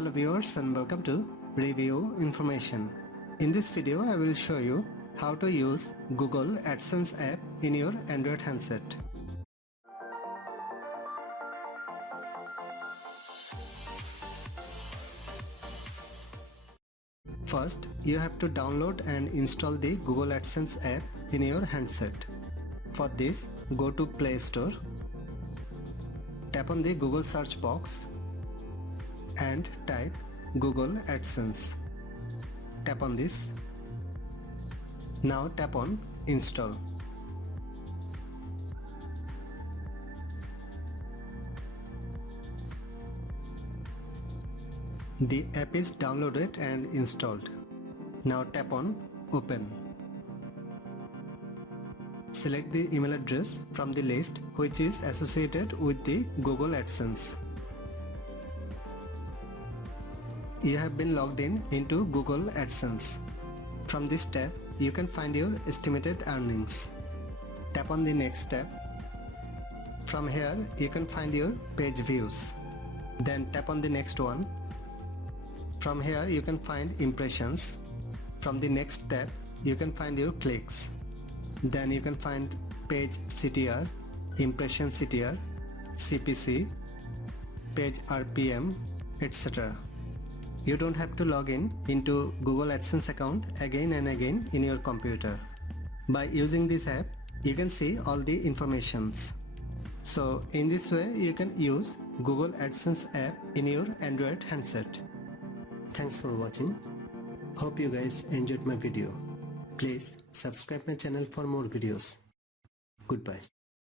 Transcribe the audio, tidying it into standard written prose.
Hello viewers and welcome to Review Information. In this video I will show you how to use Google AdSense app in your Android handset. First, you have to download and install the Google AdSense app in your handset. For this, go to Play Store, tap on the Google search box and type Google AdSense. Tap on this. Now tap on Install. The app is downloaded and installed. Now tap on Open. Select the email address from the list which is associated with the Google AdSense. You have been logged in into Google AdSense. From this tab, you can find your estimated earnings. Tap on the next tab. From here, you can find your page views. Then tap on the next one. From here you can find impressions. From the next tab you can find your clicks. Then you can find page CTR, impression CTR, CPC, page RPM, etc. You don't have to log in into Google AdSense account again and again in your computer. By using this app you can see all the informations. So in this way you can use Google AdSense app in your Android handset. Thanks for watching. Hope you guys enjoyed my video. Please subscribe my channel for more videos. Goodbye.